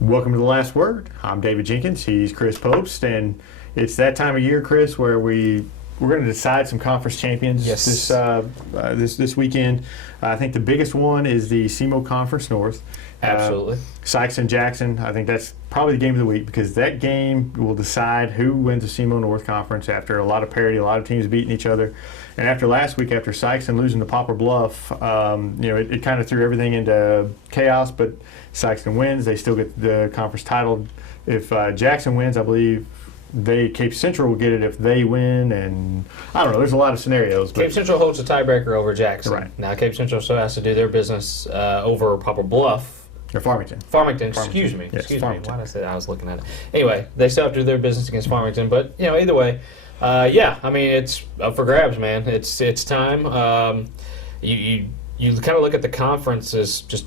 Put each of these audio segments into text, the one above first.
Welcome to The Last Word. I'm David Jenkins. He's Chris Pobst, and it's that time of year, Chris, where we're going to decide some conference champions this weekend. I think the biggest one is the SEMO Conference North. Absolutely. Sykes and Jackson. I think that's probably the game of the week because that game will decide who wins the SEMO North Conference after a lot of parity, a lot of teams beating each other. And after last week, after Sykes and losing to Poplar Bluff, it kind of threw everything into chaos. But Sykes wins, they still get the conference title. If Jackson wins, I believe Cape Central will get it if they win, and I don't know. There's a lot of scenarios. Cape Central holds a tiebreaker over Jackson. Right. Now, Cape Central still has to do their business over Poplar Bluff. Or Farmington. Excuse me. Farmington. Why did I say that? I was looking at it. Anyway, they still have to do their business against Farmington, but either way, it's up for grabs, man. It's time. You kind of look at the conference as just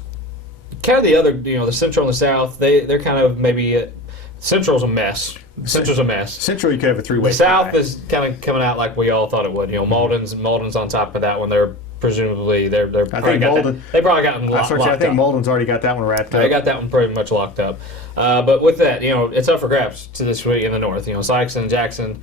kind of the other, the Central and the South. They're kind of maybe Central's a mess. Central's a mess. Central, you could have a three-way. The South is kind of coming out like we all thought it would. Malden's on top of that one. They're presumably they probably gotten locked up. I think Malden's already got that one wrapped up. They got that one pretty much locked up. But with that, it's up for grabs to this week in the North. Sykes and Jackson.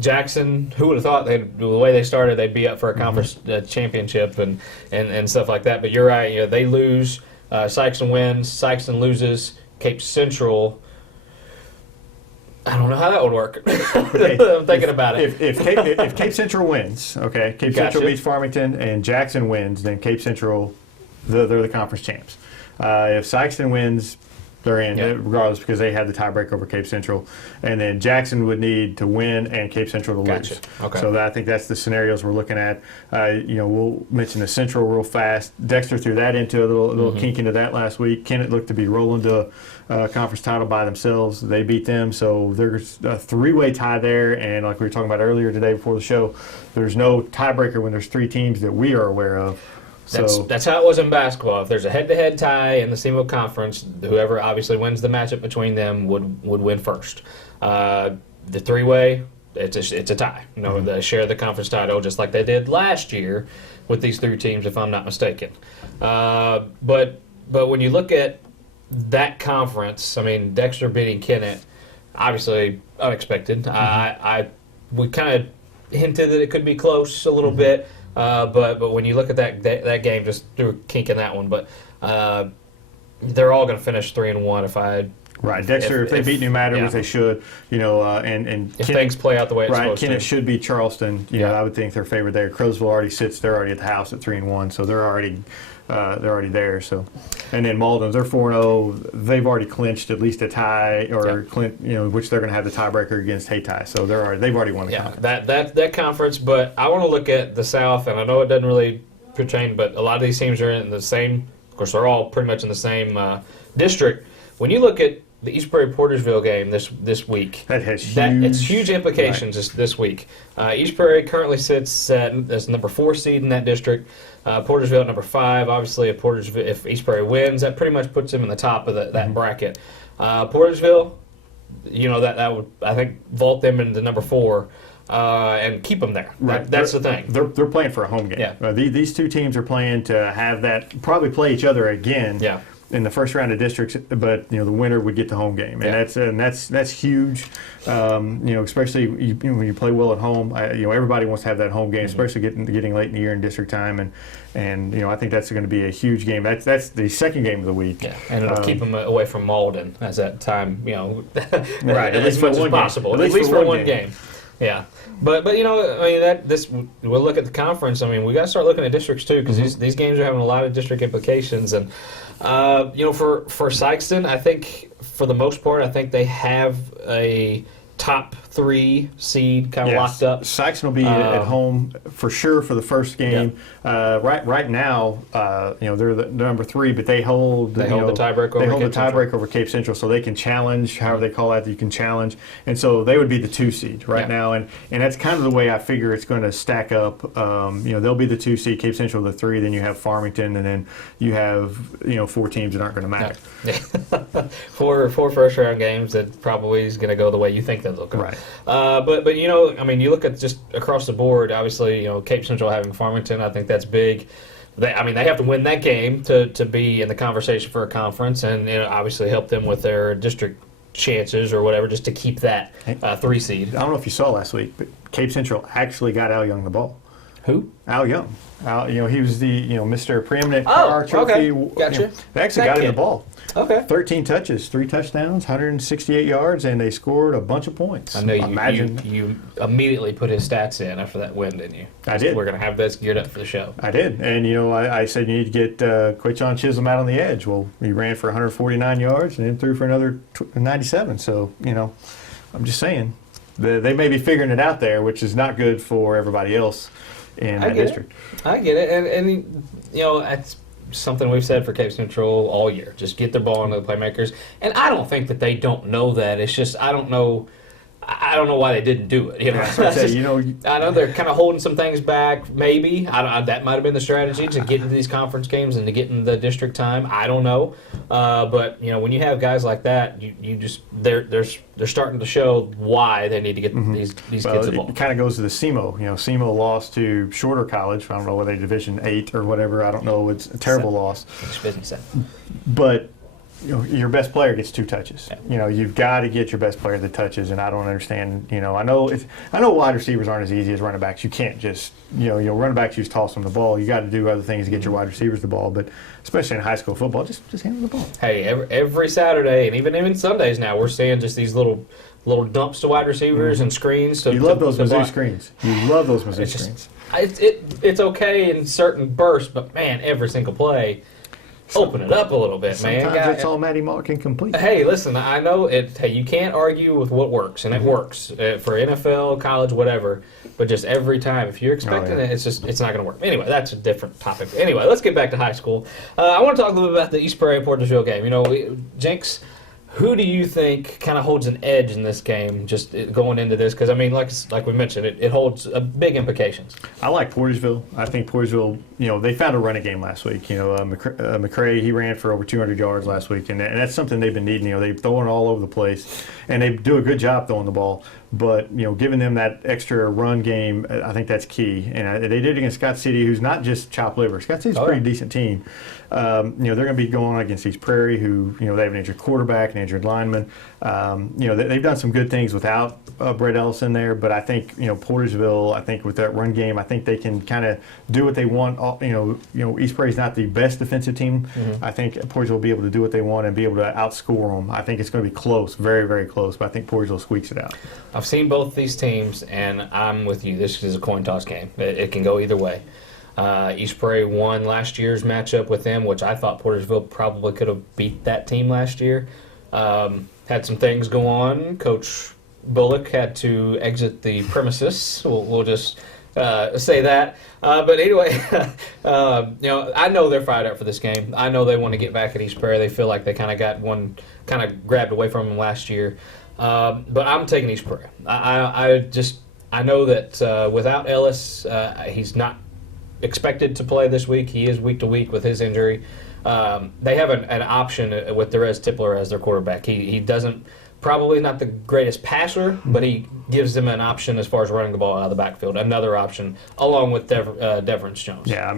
Jackson, who would have thought the way they started, they'd be up for a conference championship and stuff like that. But you're right. They lose. Sykes wins. Sykes loses. Cape Central. I don't know how that would work. I'm thinking about it. If Cape Central wins, okay, Cape Central beats Farmington and Jackson wins, then Cape Central, they're the conference champs. If Sykes wins, they're in, regardless, because they had the tiebreak over Cape Central. And then Jackson would need to win and Cape Central to lose. Okay. So I think that's the scenarios we're looking at. We'll mention the Central real fast. Dexter threw that into a little kink into that last week. Kennett looked to be rolling to a conference title by themselves. They beat them, so there's a three-way tie there. And like we were talking about earlier today before the show, there's no tiebreaker when there's three teams that we are aware of. That's how it was in basketball. If there's a head-to-head tie in the SEMO Conference, whoever obviously wins the matchup between them would win first. The three-way, it's a tie. They share the conference title just like they did last year with these three teams, if I'm not mistaken. But when you look at that conference, Dexter beating Kennett, obviously unexpected. We kind of hinted that it could be close a little bit. But when you look at that game, just threw a kink in that one. But they're all going to finish 3-1 Right, Dexter, if they beat New Madrid, which they should, and if things play out the way it's supposed to. Kennett should beat Charleston. I would think they're favored there. Crowsville already sits; they're already at the house at 3-1, so they're already there. So, and then Malden, they're 4-0. They've already clinched at least a tie, which they're going to have the tiebreaker against Hayti. So they've already won the conference. That conference. But I want to look at the South, and I know it doesn't really pertain, but a lot of these teams are in the same. Of course, they're all pretty much in the same district. When you look at the East Prairie Portersville game this week, it's huge implications this week. East Prairie currently sits as number 4 seed in that district. Portersville at number 5. Obviously, if East Prairie wins, that pretty much puts them in the top of that bracket. Portersville, that would, I think, vault them into number 4. And keep them there. Right. That's the thing. They're playing for a home game. Yeah. These two teams are playing to have that, probably play each other again. Yeah. In the first round of districts, but the winner would get the home game, and that's huge. Especially when you play well at home. Everybody wants to have that home game, especially getting late in the year in district time, and I think that's going to be a huge game. That's the second game of the week. Yeah, and it'll keep them away from Malden as that time. Right, as much as possible. At least for one game. Yeah, but we'll look at the conference. We got to start looking at districts too, because these games are having a lot of district implications. And for Sykeston, I think for the most part, I think they have a top 3 seed kind of locked up. Sykeston will be at home for sure for the first game. Right now, they're the number 3, but they hold the tiebreaker. They hold the tiebreaker over Cape Central, so they can challenge. However they call that, you can challenge, and so they would be the 2 seed right now, and that's kind of the way I figure it's going to stack up. They'll be the 2 seed, Cape Central the 3, then you have Farmington, and then you have 4 teams that aren't going to matter. Four first round games that probably is going to go the way you think they'll go. Right. But you look at just across the board. Obviously, Cape Central having Farmington, I think that's big. they have to win that game to be in the conversation for a conference, and obviously help them with their district chances or whatever, just to keep that 3 seed. I don't know if you saw last week, but Cape Central actually got Al Young the ball. Who? Al Young. He was the Mr. Preeminent Car Trophy. Okay. Gotcha. They actually got him the ball. Okay. 13 touches, 3 touchdowns, 168 yards, and they scored a bunch of points. I know you immediately put his stats in after that win, didn't you? I did. We're going to have this geared up for the show. I did. And, I said you need to get Quachon Chisholm out on the edge. Well, he ran for 149 yards and then threw for another 97. So, I'm just saying. They may be figuring it out there, which is not good for everybody else in that district. I get it. And that's something we've said for Cape Central all year. Just get their ball into the playmakers. And I don't think that they don't know that. It's just I don't know why they didn't do it. I know they're kind of holding some things back. Maybe that might have been the strategy to get into these conference games and to get into the district time. I don't know, but when you have guys like that, you just they're starting to show why they need to get these kids the ball. It kind of goes to the SEMO. SEMO lost to Shorter College. I don't know whether they Division 8 or whatever. I don't know. It's a terrible loss. But your best player gets 2 touches. Yeah. You've got to get your best player the touches, and I don't understand. I know wide receivers aren't as easy as running backs. You can't just running backs, you just toss them the ball. You got to do other things to get your wide receivers the ball, but especially in high school football, just hand them the ball. Hey, every Saturday and even Sundays now, we're seeing just these little dumps to wide receivers and screens. You love those Mizzou screens. You love those Mizzou screens. It's okay in certain bursts, but man, every single play. Open it up a little bit, man. Sometimes it's all Matty Mark can complete. Hey, listen, I know it. Hey, you can't argue with what works, and it works for NFL, college, whatever. But just every time, if you're expecting it, it's not going to work. Anyway, that's a different topic. Anyway, let's get back to high school. I want to talk a little bit about the East Prairie Portersville game. Jenks, who do you think kind of holds an edge in this game, just going into this? Because like we mentioned, it holds big implications. I like Portersville. I think Portersville, they found a running game last week. McCray, he ran for over 200 yards last week, and that's something they've been needing. They've thrown it all over the place, and they do a good job throwing the ball. But giving them that extra run game, I think that's key. And they did against Scott City, who's not just chopped liver. Scott City's a pretty decent team. They're going to be going against East Prairie, who they have an injured quarterback, an injured lineman. They've done some good things without Brett Ellis in there. But I think Portersville, I think with that run game, I think they can kind of do what they want. East Prairie's not the best defensive team. I think Portersville will be able to do what they want and be able to outscore them. I think it's going to be close, very, very close. But I think Portersville squeaks it out. I've seen both these teams, and I'm with you. This is a coin toss game. It can go either way. East Prairie won last year's matchup with them, which I thought Portersville probably could have beat that team last year. Had some things go on. Coach Bullock had to exit the premises. We'll just say that. But anyway, I know they're fired up for this game. I know they want to get back at East Prairie. They feel like they kind of got one kind of grabbed away from them last year. But I'm taking East Prairie. I know that without Ellis, he's not expected to play this week. He is week to week with his injury. They have an option with Derez Tippler as their quarterback. He doesn't probably not the greatest passer, but he gives them an option as far as running the ball out of the backfield. Another option along with Deverance Jones. Yeah,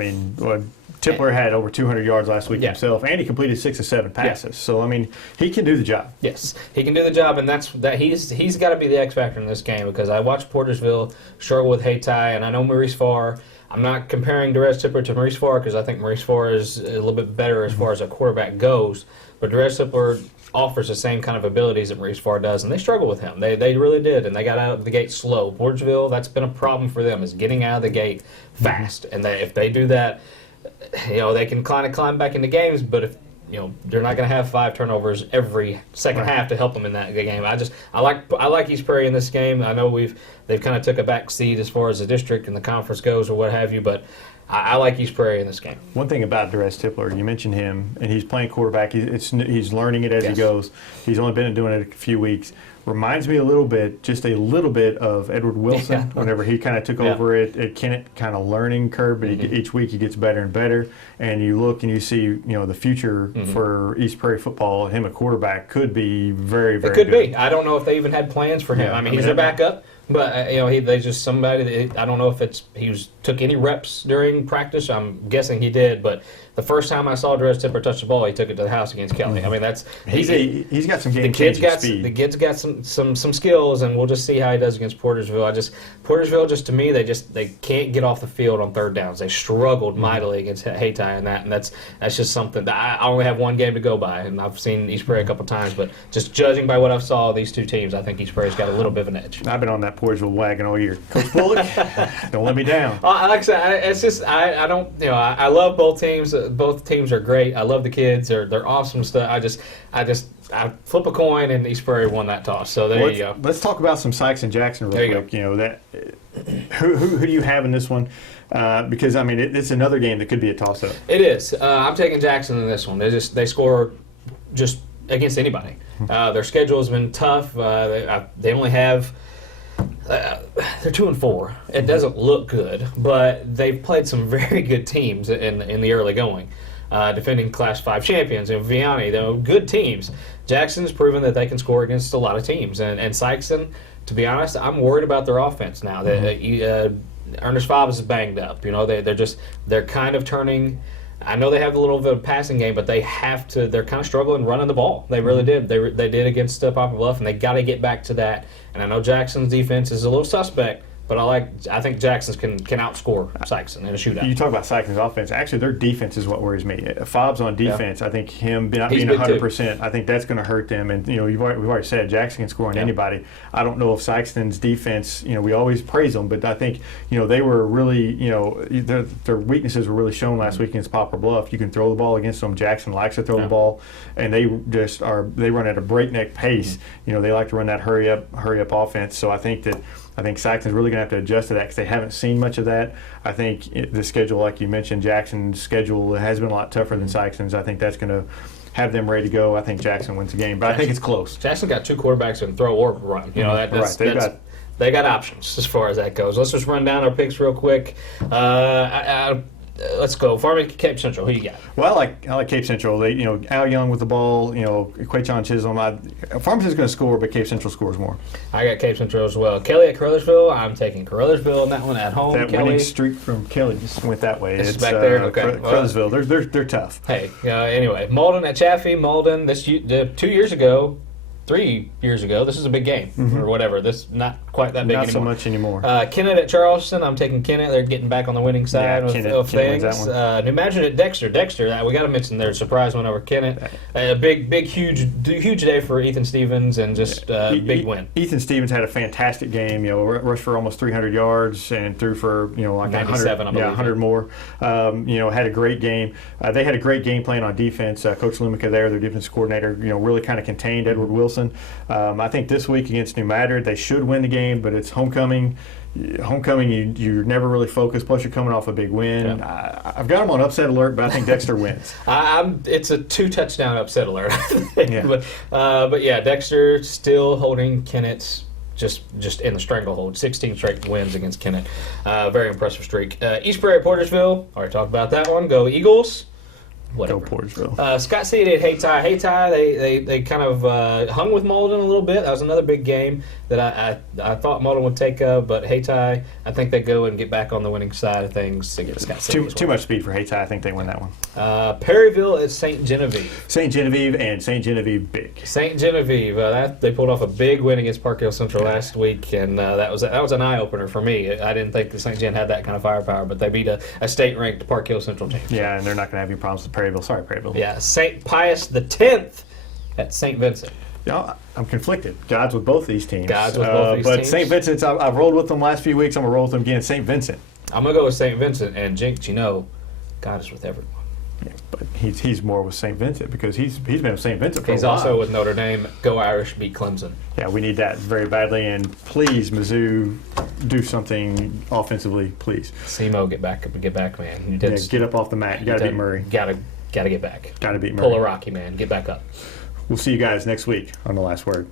Tippler had over 200 yards last week himself, and he completed 6 or 7 passes. Yeah. So he can do the job. Yes, he can do the job, and he's got to be the X factor in this game, because I watched Portersville struggle with Hayti, and I know Maurice Farr. I'm not comparing Derez Tippler to Maurice Farr, because I think Maurice Farr is a little bit better as far as a quarterback goes, but Derez Tippler offers the same kind of abilities that Maurice Farr does, and they struggle with him. They really did, and they got out of the gate slow. Portersville, that's been a problem for them, is getting out of the gate fast, and if they do that, they can kind of climb back into games, but if they're not going to have 5 turnovers every second half to help them in that game. I like East Prairie in this game. I know they've kind of took a back seat as far as the district and the conference goes or what have you, but I like East Prairie in this game. One thing about Derez Tippler, you mentioned him, and he's playing quarterback. He's learning it as he goes. He's only been doing it a few weeks. Reminds me just a little bit of Edward Wilson whenever he kind of took over at Kennett, kind of learning curve, but each week he gets better and better. And you look and you see, the future for East Prairie football, him a quarterback could be very, very good. It could be. I don't know if they even had plans for him. He's their backup. But they just somebody that I don't know if he was took any reps during practice. I'm guessing he did, but the first time I saw Dres Tipper touch the ball, he took it to the house against Kelly. I mean, he's got some the game-changing speed. The kid's got some skills, and we'll just see how he does against Portersville. Portersville, just to me, they can't get off the field on third downs. They struggled mightily against Hayti in that, and that's just something that I only have one game to go by, and I've seen East Prairie a couple times, but just judging by what I saw of these two teams, I think East Prairie's got a little bit of an edge. I've been on that Portersville wagon all year. Coach Bullock, don't let me down. Like I said, it's just I don't I love both teams. Both teams are great. I love the kids. They're awesome stuff. I flip a coin and East Prairie won that toss. So there you go. Let's talk about some Sykes and Jackson real quick. Who do you have in this one? Because I mean it's another game that could be a toss-up. It is. I'm taking Jackson in this one. They score just against anybody. Their schedule has been tough. They only have. They're 2-4. It doesn't look good, but they've played some very good teams in the early going. Defending Class 5 champions and Vianney, they're good teams. Jackson's proven that they can score against a lot of teams, and Sykeston, to be honest, I'm worried about their offense now. Ernest Fobbs is banged up. They're kind of turning. I know they have a little bit of passing game, but they're kind of struggling running the ball. They really did. They did against Poplar Bluff, and they got to get back to that. And I know Jackson's defense is a little suspect, but I think Jackson's can outscore Sykeston in a shootout. You talk about Sykeston's offense. Actually, their defense is what worries me. Fobbs on defense, I think him not being 100%, I think that's going to hurt them. And we've already said Jackson can score on anybody. I don't know if Sykeston's defense, we always praise them, but I think they were really, their weaknesses were really shown last week against Poplar Bluff. You can throw the ball against them. Jackson likes to throw the ball, and they run at a breakneck pace. They like to run that hurry up offense. So I think Sykeston's really going to have to adjust to that because they haven't seen much of that. I think the schedule, like you mentioned, Jackson's schedule has been a lot tougher than Sykeston's. I think that's going to have them ready to go. I think Jackson wins the game, but I think it's close. Jackson got two quarterbacks who can throw or run. They got options as far as that goes. Let's just run down our picks real quick. Let's go. Farming Cape Central. Who you got? Well, I like Cape Central. They, Al Young with the ball. Quaychon Chisholm. Farmington's going to score, but Cape Central scores more. I got Cape Central as well. Kelly at Caruthersville. I'm taking Caruthersville in that one at home. That winning streak from Kelly just went that way. It's back there. Okay. Caruthersville. They're tough. Hey. Anyway, Malden at Chaffee. Malden. 2 years ago. 3 years ago, this is a big game or whatever. This is not quite that big anymore. Not so much anymore. Kennett at Charleston. I'm taking Kennett. They're getting back on the winning side of things. New Madrid at Dexter. We got to mention their surprise win over Kennett. A big, huge day for Ethan Stevens and just big win. Ethan Stevens had a fantastic game. Rushed for almost 300 yards and threw for like 97, 100 more. Had a great game. They had a great game plan on defense. Coach Lumica there, their defense coordinator, really kind of contained Edward Wilson. I think this week against New Madrid, they should win the game, but it's homecoming. You're never really focused. Plus, you're coming off a big win. Yeah. I've got them on upset alert, but I think Dexter wins. It's a 2-touchdown upset alert. I think. Yeah. But yeah, Dexter still holding Kennett just in the stranglehold. 16 straight wins against Kennett. Very impressive streak. East Prairie Portersville. Already talked about that one. Go Eagles. Whatever. Go Portersville. Scott City at Hayti. Hayti, they kind of hung with Malden a little bit. That was another big game that I thought Malden would take, but Hayti, I think they go and get back on the winning side of things against Scott City. Too much speed for Hayti. I think they win that one. Perryville at St. Genevieve. St. Genevieve big. St. Genevieve. They pulled off a big win against Park Hill Central last week, and that was an eye opener for me. I didn't think the St. Gen had that kind of firepower, but they beat a state-ranked Park Hill Central team. Yeah, and they're not going to have any problems with Perryville. Sorry, Perryville. Yeah, St. Pius X at St. Vincent. I'm conflicted. God's with both these teams. But St. Vincent's, I've rolled with them last few weeks. I'm going to roll with them again. St. Vincent. I'm going to go with St. Vincent. And Jenkins, God is with everyone. Yeah, but he's more with St. Vincent because he's been with St. Vincent for a while. He's also with Notre Dame. Go Irish, beat Clemson. Yeah, we need that very badly. And please, Mizzou, do something offensively, please. Simo, get back, man. Get up off the mat. You got to beat Murray. Got to get back. Got to beat Murray. Pull a Rocky, man. Get back up. We'll see you guys next week on The Last Word.